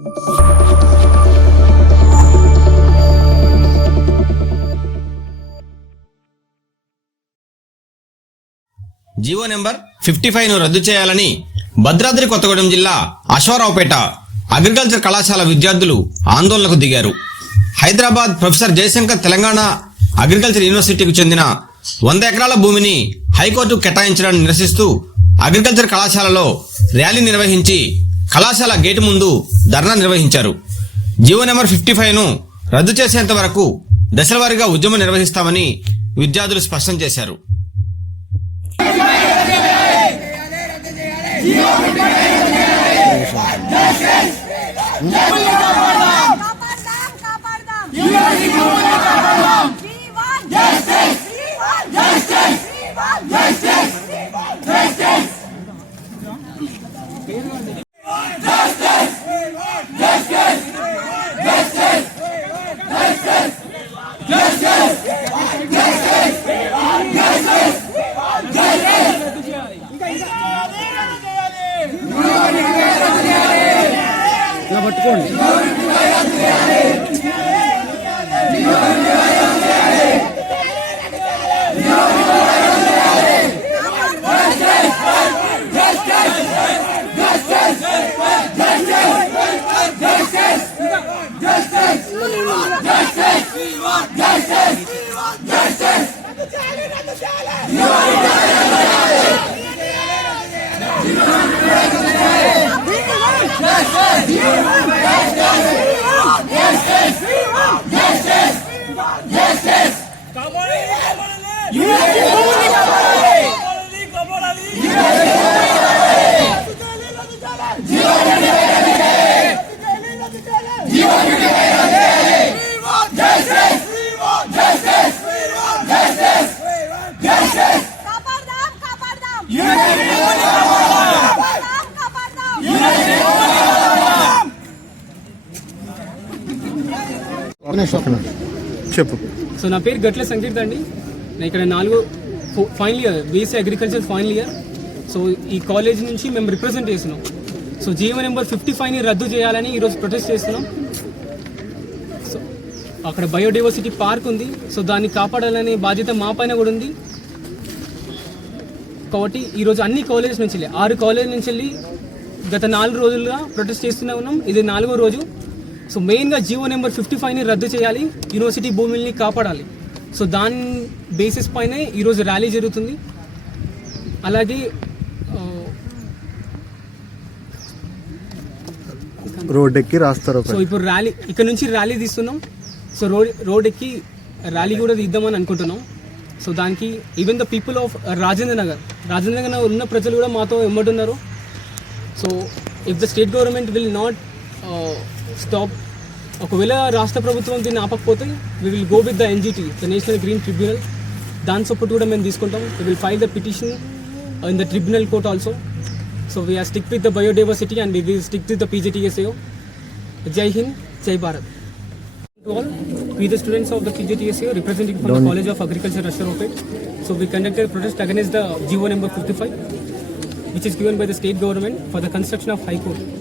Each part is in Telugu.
జీవో నెంబర్ ఫిఫ్టీ ఫైవ్ను రద్దు చేయాలని భద్రాద్రి కొత్తగూడెం జిల్లా అశ్వారావుపేట అగ్రికల్చర్ కళాశాల విద్యార్థులు ఆందోళనకు దిగారు. హైదరాబాద్ ప్రొఫెసర్ జయశంకర్ తెలంగాణ అగ్రికల్చర్ యూనివర్సిటీకి చెందిన వంద ఎకరాల భూమిని హైకోర్టు కేటాయించడాన్ని నిరసిస్తూ అగ్రికల్చర్ కళాశాలలో ర్యాలీ నిర్వహించి కళాశాల గేటు ముందు ధర్నా నిర్వహించారు. జీవో నెంబర్ ఫిఫ్టీ ఫైవ్ను రద్దు చేసేంత వరకు దశలవారీగా ఉద్యమం నిర్వహిస్తామని విద్యార్థులు స్పష్టం చేశారు. కాపాడదాం కాపాడదాం కాపాడదాం Jeevan justice Jeevan justice Jeevan justice Jeevan justice కాపాడదాం కాపాడదాం చెప్పు. సో నా పేరు గట్ల సంకీర్త్ అండి. నేను ఇక్కడ నాలుగు final year BSc agriculture final year so ఈ కాలేజ్ నుంచి మేము రిప్రజెంట్ చేస్తున్నాం. సో జీవో నెంబర్ ఫిఫ్టీ ఫైవ్ని రద్దు చేయాలని ఈరోజు ప్రొటెస్ట్ చేస్తున్నాం. సో అక్కడ బయోడైవర్సిటీ పార్క్ ఉంది. సో దాన్ని కాపాడాలనే బాధ్యత మా పైన కూడా ఉంది. కాబట్టి ఈరోజు అన్ని కాలేజ్ నుంచి వెళ్ళి ఆరు కాలేజ్ నుంచి వెళ్ళి గత నాలుగు రోజులుగా ప్రొటెస్ట్ చేస్తూనే ఉన్నాం. ఇది నాలుగో రోజు. సో మెయిన్గా జియో నెంబర్ ఫిఫ్టీ ఫైవ్ని రద్దు చేయాలి. యూనివర్సిటీ భూముల్ని కాపాడాలి. సో దాని బేసిస్ పైనే ఈరోజు ర్యాలీ జరుగుతుంది. అలాగే రోడ్ ఎక్కి రాస్తారు సో ఇప్పుడు ర్యాలీ ఇక్కడ నుంచి ర్యాలీ తీస్తున్నాం. సో రోడ్ రోడ్ ఎక్కి ర్యాలీ కూడా తీద్దామని అనుకుంటున్నాం. సో దానికి even the people of Rajendra Nagar Rajendra Nagar ఉన్న ప్రజలు కూడా మాతో ఎమ్మడున్నారు so if the state government will not stop ఒకవేళ రాష్ట్ర ప్రభుత్వం దీన్ని ఆపకపోతే we will go with the NGT the national green tribunal దాని సపోర్ట్ కూడా మేము తీసుకుంటాం we will file the petition in the tribunal court also so we're stick with the biodiversity and we stick with the PGTSA జై హింద్ జై భారత్ to all, we the students of the PGTSA representing from the College of Agriculture, Asharopet. So we conducted a protest against the GO number 55, which is given by the state government for the construction of High Court.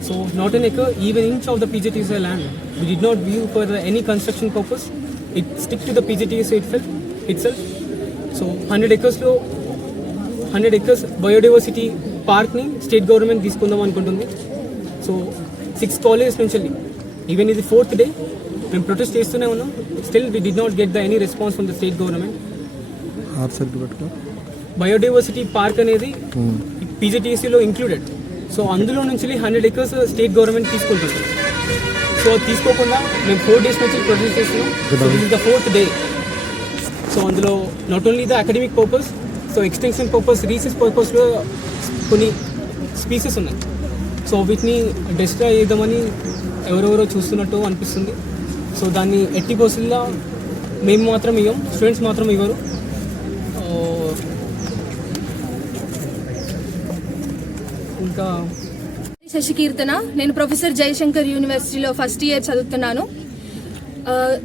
So not an acre, even inch of the PGTSA land. We did not view for the, any construction purpose. It stick to the PGTSA itself. itself. So 100 acres లో 100 acres biodiversity park ని స్టేట్ గవర్నమెంట్ తీసుకుందాం అనుకుంటుంది సో సిక్స్ కాలేజెస్ నుంచి వెళ్ళి ఈవెన్ ఇది ఫోర్త్ డే మేము ప్రొటెస్ట్ చేస్తూనే ఉన్నాం still we did not get the any response from the state government biodiversity park అనేది పీజీటీసీలో ఇంక్లూడెడ్ సో అందులో నుంచి హండ్రెడ్ ఎకర్స్ స్టేట్ గవర్నమెంట్ తీసుకుంటుంది. సో అది తీసుకోకుండా మేము ఫోర్ డేస్ నుంచి ప్రొటెస్ట్ చేస్తున్నాం. Is the fourth day so అందులో not only the academic purpose so extension purpose research పర్పస్లో కొన్ని స్పీసెస్ ఉన్నాయి. సో వీటిని డిస్ట్రాయ్ చేద్దామని ఎవరెవరో చూస్తున్నట్టు అనిపిస్తుంది. సో దాన్ని ఎట్టి బస్సుల్లో మేము మాత్రం ఇవ్వం స్టూడెంట్స్ మాత్రం ఇవ్వరు. ఇంకా. శశికీర్తన. నేను ప్రొఫెసర్ జయశంకర్ యూనివర్సిటీలో ఫస్ట్ ఇయర్ చదువుతున్నాను.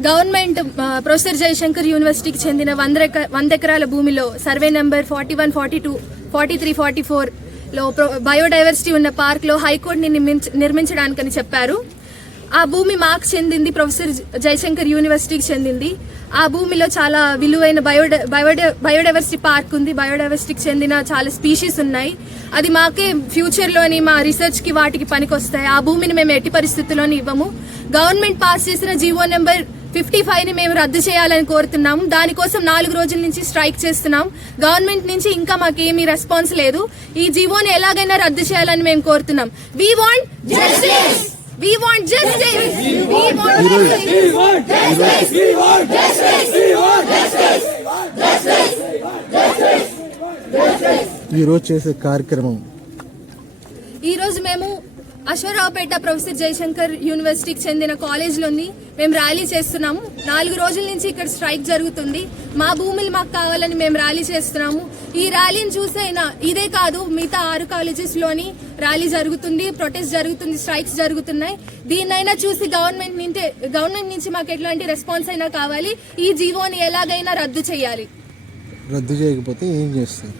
గవర్నమెంట్ ప్రొఫెసర్ జయశంకర్ యూనివర్సిటీకి చెందిన వంద ఎక వంద ఎకరాల భూమిలో survey number forty one forty two forty three forty ఫోర్లో ప్రో బయోడైవర్సిటీ ఉన్న పార్క్లో హైకోర్టుని నిర్మించ- నిర్మించడానికని చెప్పారు. ఆ భూమి మాకు చెందింది ప్రొఫెసర్ జయశంకర్ యూనివర్సిటీకి చెందింది. ఆ భూమిలో చాలా విలువైన బయోడ బయోడ బయోడైవర్సిటీ పార్క్ ఉంది. బయోడైవర్సిటీకి చెందిన చాలా స్పీషీస్ ఉన్నాయి. అది మాకే ఫ్యూచర్లోని మా రీసెర్చ్కి వాటికి పనికొస్తాయి. ఆ భూమిని మేము ఎట్టి పరిస్థితుల్లోని ఇవ్వము. గవర్నమెంట్ పాస్ చేసిన జీవో నెంబర్ ఫిఫ్టీ ఫైవ్ని మేము రద్దు చేయాలని కోరుతున్నాము. దానికోసం నాలుగు రోజుల నుంచి స్ట్రైక్ చేస్తున్నాం గవర్నమెంట్ నుంచి ఇంకా మాకేమీ రెస్పాన్స్ లేదు. ఈ జీవోని ఎలాగైనా రద్దు చేయాలని మేము కోరుతున్నాం. We want justice we want justice we want ఈరోజు చేసే కార్యక్రమం ఈ రోజు మేము అశ్వరావుపేట ప్రొఫెసర్ జయశంకర్ యూనివర్సిటీకి చెందిన కాలేజ్లోని మేము ర్యాలీ చేస్తున్నాము. నాలుగు రోజుల నుంచి ఇక్కడ స్ట్రైక్ జరుగుతుంది. మా భూములు మాకు కావాలని మేము ర్యాలీ చేస్తున్నాము. ఈ ర్యాలీని చూసైనా ఇదే కాదు మిగతా ఆరు కాలేజెస్లోని ర్యాలీ జరుగుతుంది ప్రొటెస్ట్ జరుగుతుంది స్ట్రైక్స్ జరుగుతున్నాయి. దీన్నైనా చూసి గవర్నమెంట్ నుంచి గవర్నమెంట్ నుంచి మాకు ఎట్లాంటి రెస్పాన్స్ అయినా కావాలి. ఈ జీవోని ఎలాగైనా రద్దు చేయాలి. రద్దు చేయకపోతే ఏం చేస్తారు?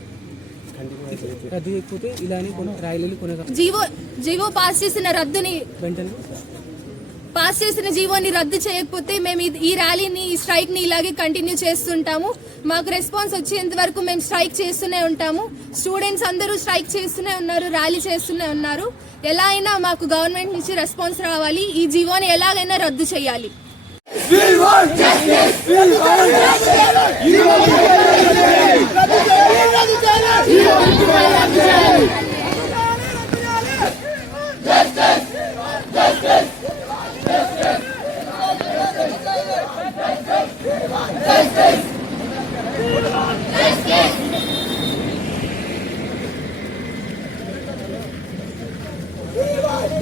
రద్దు చేయకపోతే ఇలానే కొన్ని ర్యాలీలు కొన్ని జీవో జీవో పాస్ చేసిన రద్దుని వెంటనే పాస్ చేసిన జీవోని రద్దు చేయకపోతే మేము ఈ ర్యాలీని ఈ స్ట్రైక్ని ఇలాగే కంటిన్యూ చేస్తుంటాము. మాకు రెస్పాన్స్ వచ్చేంత వరకు మేము స్ట్రైక్ చేస్తూనే ఉంటాము. స్టూడెంట్స్ అందరూ స్ట్రైక్ చేస్తూనే ఉన్నారు ర్యాలీ చేస్తూనే ఉన్నారు. ఎలా అయినా మాకు గవర్నమెంట్ నుంచి రెస్పాన్స్ రావాలి. ఈ జీవోని ఎలాగైనా రద్దు చేయాలి.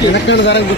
Thank you